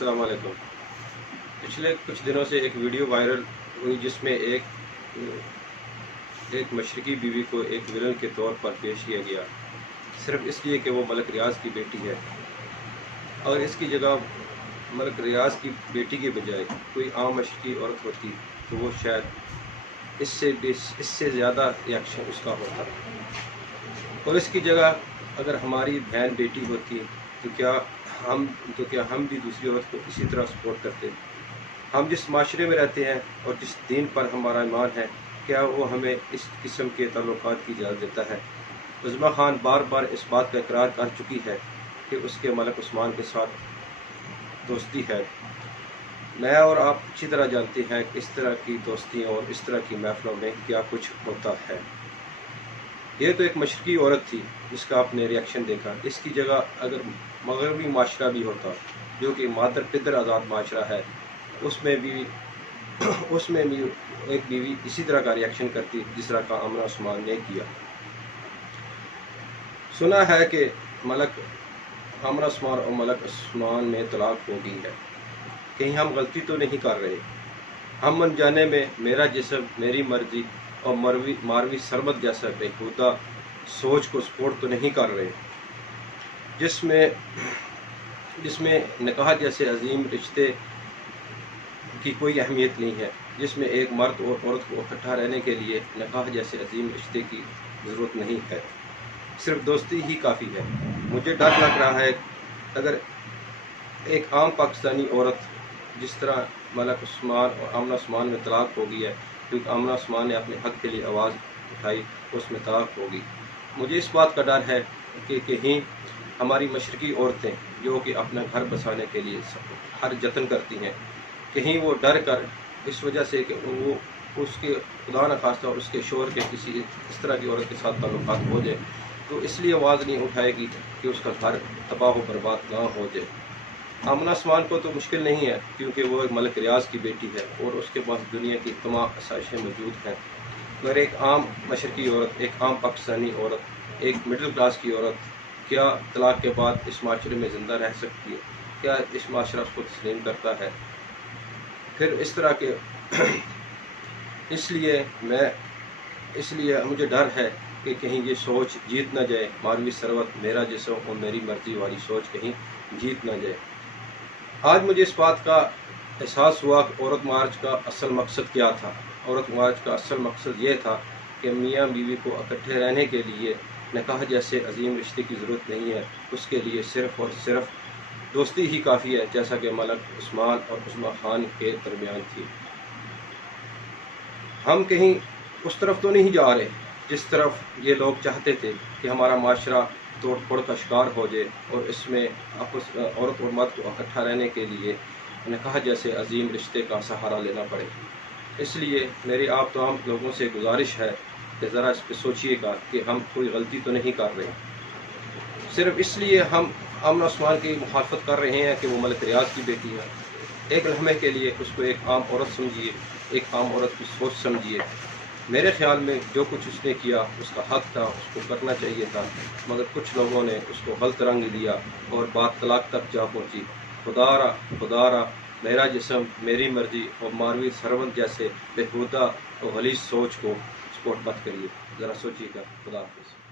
अस्सलाम वालेकुम। पिछले कुछ दिनों से एक वीडियो वायरल हुई जिसमें एक मशरकी बीवी को एक विलन के तौर पर पेश किया गया, सिर्फ इसलिए कि वो मलक रियाज की बेटी है। अगर इसकी जगह मलक रियाज की बेटी के बजाय कोई आम मशरकी औरत होती तो वो शायद इससे ज़्यादा रिएक्शन उसका होता। और इसकी जगह अगर हमारी बहन बेटी होती तो क्या हम भी दूसरी औरत को इसी तरह सपोर्ट करते? हम जिस माशरे में रहते हैं और जिस दीन पर हमारा ईमान है, क्या वो हमें इस किस्म के ताल्लुकात की इजाज़त देता है? उज़्मा खान बार बार इस बात का इकरार कर चुकी है कि उसके मलक उस्मान के साथ दोस्ती है। मैं और आप अच्छी तरह जानते हैं कि इस तरह की दोस्तियों और इस तरह की महफिलों में क्या कुछ होता है। ये तो एक मशरकी औरत थी जिसका आपने रिएक्शन देखा। इसकी जगह अगर मगरबी माशरा भी होता जो कि मादर पिदर आज़ाद माशरा है, उसमें भी एक बीवी इसी तरह का रिएक्शन करती जिस तरह का आमना उस्मान ने किया। सुना है कि आमना उस्मान और मलक उस्मान में तलाक हो गई है। कहीं हम गलती तो नहीं कर रहे? हम अनजाने में मेरा जिस्म मेरी मर्जी और मारवी सरमत जैसा बेहुदा सोच को सपोर्ट तो नहीं कर रहे, जिसमें निकाह जैसे अजीम रिश्ते की कोई अहमियत नहीं है, जिसमें एक मर्द और औरत को इकट्ठा रहने के लिए निकाह जैसे अजीम रिश्ते की ज़रूरत नहीं है, सिर्फ दोस्ती ही काफ़ी है। मुझे डर लग रहा है अगर एक आम पाकिस्तानी औरत जिस तरह मलक उस्मान और आमना उस्मान में तलाक हो गई है, क्योंकि आमना उस्मान ने अपने हक़ के लिए आवाज़ उठाई, उसमें तलाक होगी। मुझे इस बात का डर है कि कहीं हमारी मशरकी औरतें जो कि अपना घर बसाने के लिए हर जतन करती हैं, कहीं वो डर कर इस वजह से कि वो उसके खुदा न खास्ता और उसके शोहर के किसी इस तरह की औरत के साथ ताल्लुकात हो जाए, तो इसलिए आवाज़ नहीं उठाएगी कि उसका घर तबाह व बर्बाद ना हो जाए। आमना उस्मान को तो मुश्किल नहीं है क्योंकि वो एक मलक रियाज की बेटी है और उसके पास दुनिया की तमाम आसाइशें मौजूद हैं, मगर एक आम मशरकी औरत, एक आम पाकिस्तानी औरत, एक मिडिल क्लास की औरत क्या तलाक के बाद इस माशरे में ज़िंदा रह सकती है? क्या इस माशरा उसको तस्लीम करता है? फिर इस तरह के इसलिए मुझे डर है कि कहीं ये सोच जीत ना जाए, मारवी सरवत मेरा जिस्म और मेरी मर्जी वाली सोच कहीं जीत ना जाए। आज मुझे इस बात का एहसास हुआ कि औरत मार्च का असल मकसद क्या था। औरत मार्च का असल मकसद ये था कि मियाँ बीवी को इकट्ठे रहने के लिए निकाह जैसे अजीम रिश्ते की ज़रूरत नहीं है, उसके लिए सिर्फ़ और सिर्फ दोस्ती ही काफ़ी है, जैसा कि मलक उस्मान और उज़्मा खान के दरमियान थी। हम कहीं उस तरफ तो नहीं जा रहे जिस तरफ ये लोग चाहते थे कि हमारा माशरा तोड़ फोड़ का शिकार हो जाए और इसमें औरत और मर्द को इकट्ठा रहने के लिए निकाह जैसे अजीम रिश्ते का सहारा लेना पड़े। इसलिए मेरी आप तमाम लोगों से गुजारिश है कि ज़रा इस पर सोचिएगा कि हम कोई गलती तो नहीं कर रहे। सिर्फ इसलिए हम आमना उस्मान की मुखालफत कर रहे हैं कि वो मलक रियाज की बेटी है। एक लम्हे के लिए उसको एक आम औरत समझिए, एक आम औरत की सोच समझिए। मेरे ख्याल में जो कुछ उसने किया उसका हक़ था, उसको करना चाहिए था, मगर कुछ लोगों ने उसको गलत रंग दिया और बात तलाक तक जा पहुँची। खुदारा मेरा जिस्म मेरी मर्जी और मारवी सरवंत जैसे बेहुदा और गलीज़ सोच को सपोर्ट मत करिए। ज़रा सोचिएगा। खुदा हाफ़िज़।